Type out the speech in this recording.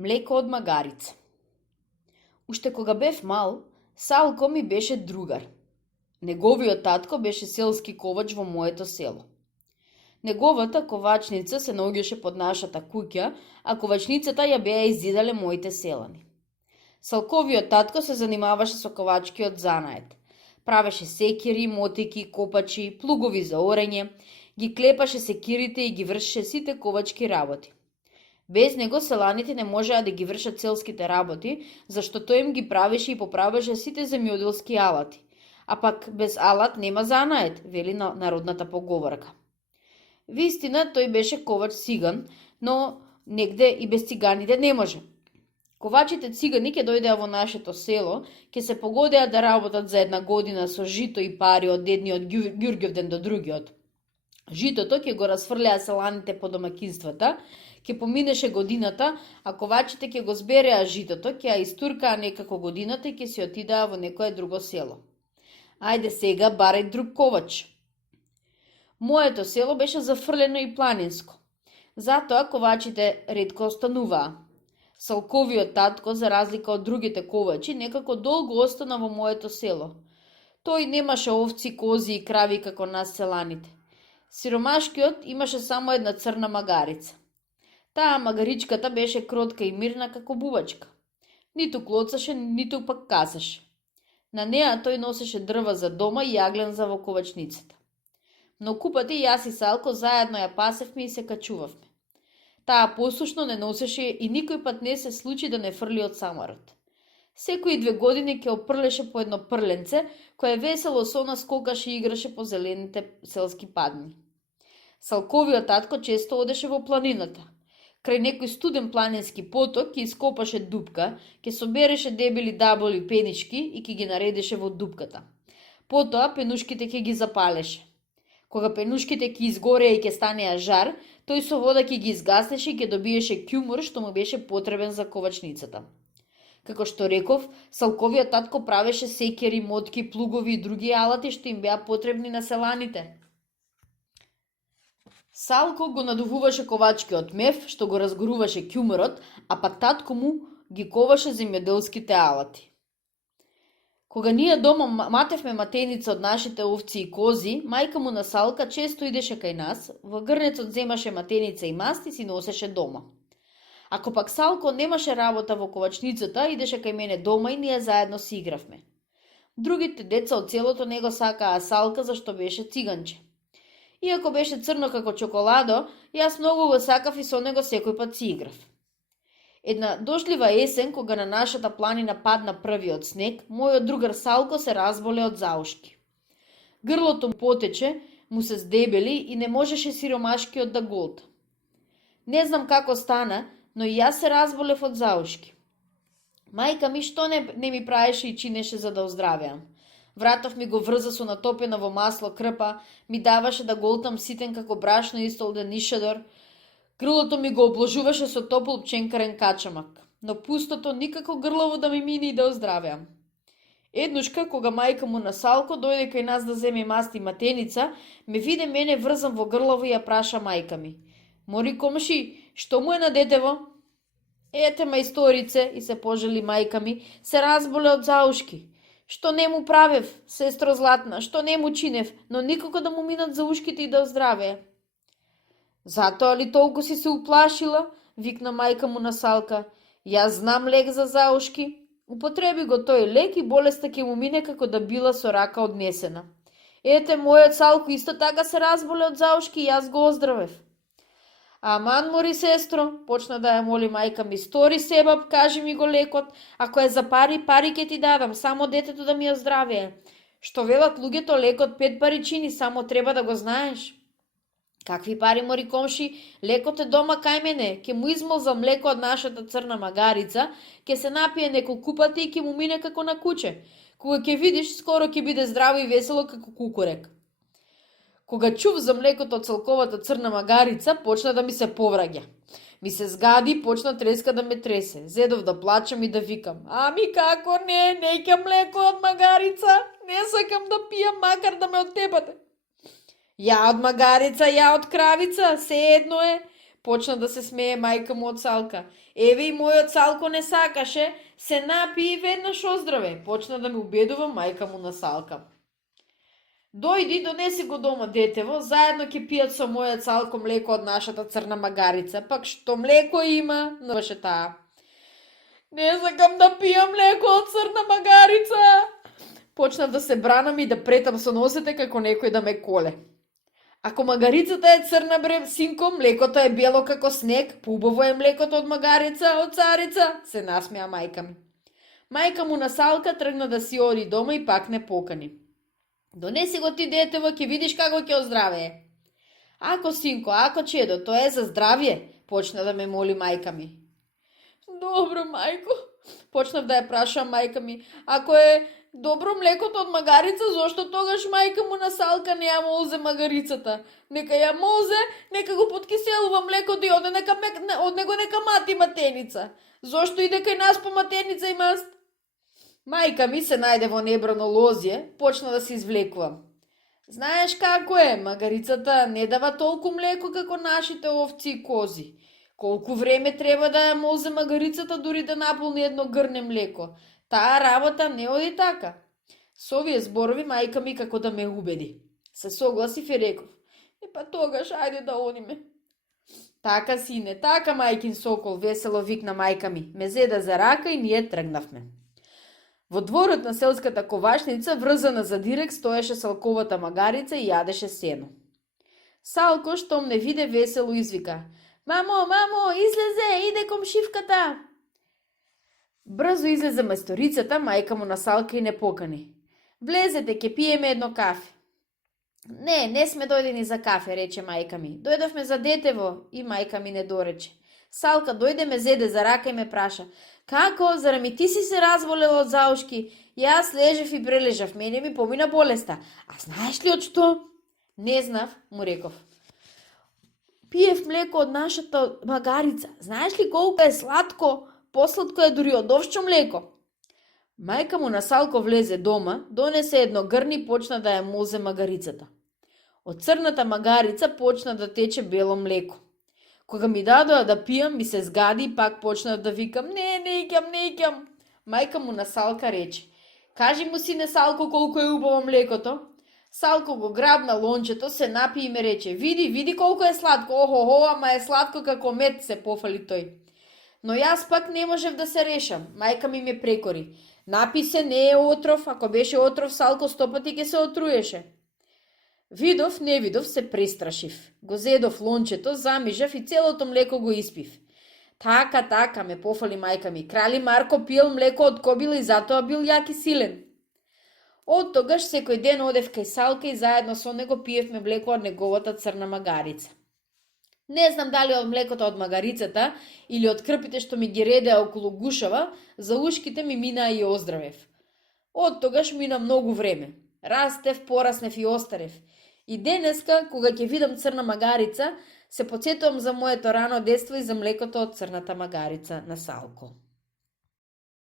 Млеко од магарица. Уште кога бев мал, Салко ми беше другар. Неговиот татко беше селски ковач во моето село. Неговата ковачница се наоѓаше под нашата куќа, а ковачницата ја беа изидале моите селани. Салковиот татко се занимаваше со ковачкиот занает. Правеше секири, мотики, копачи, плугови за орење, ги клепаше секирите и ги вршеше сите ковачки работи. Без него селаните не можеа да ги вршат селските работи, зашто тој им ги правеше и поправеше сите земјоделски алати. А пак без алат нема занает, вели народната поговорка. Вистина, тој беше ковач циган, но негде и без циганите не може. Ковачите цигани ќе дојдеа во нашето село, ќе се погодеа да работат за една година со жито и пари од едниот ѓурѓовден до другиот. Житото ќе го расфрлеа селаните по домакинствата, ќе поминеше годината, а ковачите ќе го збереа житото, ќе ја истуркаа некако годината и ќе си отидаа во некое друго село. Ајде сега барај друг ковач. Моето село беше зафрлено и планинско. Затоа ковачите ретко остануваа. Салковиот татко, за разлика од другите ковачи, некако долго остана во моето село. Тој немаше овци, кози и крави како нас селаните. Сиромашкиот имаше само една црна магарица. Таа магаричката беше кротка и мирна како бубачка. Ниту клоцаше, ниту пак касаше. На неа тој носеше дрва за дома и јаглен за во ковачницата. Многу пати јас и Салко заедно ја пасевме и се качувавме. Таа послушно не носеше и никој пат не се случи да не фрли од самарот. Секои 2 години ќе опрлеше по едно прленце, кое весело со нас скокаше и играше по зелените селски падни. Салковиот татко често одеше во планината. Крај некој студен планински поток ќе ископаше дупка, ќе собереше дебели даболи пенички и ќе ги наредеше во дупката. Потоа пенушките ќе ги запалеше. Кога пенушките ќе изгореа и ќе станеа жар, тој со вода ќе ги изгаснеше и ќе добиеше ќумур што му беше потребен за ковачницата. Како што реков, Салковиот татко правеше секери, мотки, плугови и други алати што им беа потребни на селаните. Салко го надувуваше ковачкиот мев, што го разгоруваше ќумурот, а пак татко му ги коваше земјоделските алати. Кога ние дома матевме матеница од нашите овци и кози, мајка му на Салка често идеше кај нас, во грнецот земаше матеница и маст и си носеше дома. Ако пак Салко немаше работа во ковачницата, идеше кај мене дома и ние заедно си игравме. Другите деца од селото не го сакаа Салка зашто беше циганче. Иако беше црно како чоколадо, јас многу го сакав и со него секој пат си играв. Една дошлива есен, кога на нашата планина падна првиот снег, мојот другар Салко се разболе од заушки. Грлото му потече, му се здебели и не можеше сиромашкиот да голта. Не знам како стана, но и јас се разболев од заушки. Мајка ми што не ми праеше и чинеше за да оздравеам. Вратов ми го врза со натопена во масло крпа, ми даваше да голтам ситен како брашно и столден ишедор. Грлото ми го обложуваше со топол пченкарен качамак, но пустото никако грлово да ми мине и да оздравеам. Еднушка, кога мајка му на Салко дојде кај нас да земе маст и матеница, ме виде мене врзам во грлово и ја праша мајка ми: "Мори комши, што му е на детево?" "Ете мајсторице", и се пожали мајка ми, "се разболе од заушки. Што не му правев, сестро златна, што не му чинев, но никако да му минат за ушките и да оздравее." "Затоа ли толку си се уплашила?" викна мајка му на Салка. "Јас знам лек за заушки. Употреби го тој лек и болеста ќе му мине како да била со рака однесена. Ете, мојот Салко исто така се разболе од заушки и јас го оздравев." "Аман, мори сестро", почна да ја моли мајка ми, "стори себаб, кажи ми го лекот, ако е за пари, пари ќе ти дадам, само детето да ми оздравее. Што велат луѓето, лекот 5 пари чини, само треба да го знаеш." "Какви пари, мори комши, лекот е дома кај мене, ќе му измолзам млеко од нашата црна магарица, ќе се напие неколку пати и ќе му мине како на куче. Кога ќе видиш, скоро ќе биде здраво и весело како кукурек." Кога чув за млекото од Салковата црна магарица, почна да ми се повраќа. Ми се згади, почна треска да ме тресе. Зедов да плачам и да викам: "Ами како не, неќам млеко од магарица, не сакам да пијам, макар да ме оттепате." "Ја од магарица, ја од кравица, се едно е. Почна да се смее мајка му од Салка. Еве и мојот Салко не сакаше, се напи и веднаш оздраве. Почна да ме убедува мајка му на Салка. Дојди, донеси го дома детево, заедно ќе пијат со мојот Салко млеко од нашата црна магарица. Пак што млеко има, наваше таа. Не сакам да пијам млеко од црна магарица. Почнав да се бранам и да претам со носете како некој да ме коле. Ако магарицата е црна, бре, синко, млекото е бело како снег, поубаво е млекото од магарица, од царица, се насмеа мајка ми. Мајка му на Салка тргна да си оди дома и пак не покани. Донеси го ти детево, ќе видиш како ќе оздравее. Ако, синко, ако, чедо, тоа е за здравје, почна да ме моли мајка ми. Добро, мајко, почнав да ја прашам мајка ми. Ако е добро млекото од магарица, зошто тогаш мајка му на Салка не ја молзе магарицата? Нека ја молзе, нека го подкиселува млекото и од него нека мати матеница. Зошто иде кај нас по матеница и маст? Мајка ми се најде во небрано лозје, почна да се извлекува. Знаеш како е, магарицата не дава толку млеко како нашите овци и кози. Колку време треба да ја молзе магарицата дури да наполни едно грне млеко? Таа работа не оди така. Со овие зборови мајка ми како да ме убеди. Се согласив и реков. Па тогаш, ајде да одиме. Така, сине, така, мајкин сокол, весело викна мајка ми. Ме зеда за рака и ние тргнавме. Во дворот на селската ковачница, врзана за дирек, стоеше Салковата магарица и јадеше сено. Салко, штом не виде, весело извика. Мамо, мамо, излезе, иде комшивката. Брзо излезе мајсторицата, мајка му на Салка и не покани. Влезете, ќе пиеме едно кафе. Не сме дојдени за кафе, рече мајка ми. Дојдовме за детево, и мајка ми не дорече. Салка дојде, ме зеде за рака и ме праша. Како, зарами ти си се разволела од заушки? Јас лежев и прележав, мене ми помина болеста. А знаеш ли од што? Не знав, му реков. Пиев млеко од нашата магарица. Знаеш ли колку е сладко? Посладко е дури од овчо млеко. Мајка му на Салко влезе дома, донесе едно грни и почна да ја молзе магарицата. Од црната магарица почна да тече бело млеко. Кога ми дадоа да пијам, ми се згади и пак почнав да викам не икам. Мајка му на Салка рече. Кажи му, сине Салко, колку е убаво млекото. Салко го грабна лончето, се напи и ме рече. Види колку е сладко. Охо, ама е сладко како мед, се пофали тој. Но јас пак не можев да се решам. Мајка ми ме прекори. Напи се, не е отров, ако беше отров, Салко 100 пати ќе се отруеше. Видов, не видов, се престрашив. Го зедов лончето, замижав и целото млеко го испив. Така, ме пофали мајка ми. Крали Марко пиел млеко од кобила и затоа бил јак и силен. Од тогаш секој ден одев кај Салка и заедно со него пиевме млеко од неговата црна магарица. Не знам дали од млекото од магарицата или од крпите што ми ги редеа околу гушава, за ушките ми минаа и оздравев. Од тогаш мина многу време. Растев, пораснев и остарев. И денеска, кога ќе видам црна магарица, се потсетувам за моето рано детство и за млекото од црната магарица на Салко.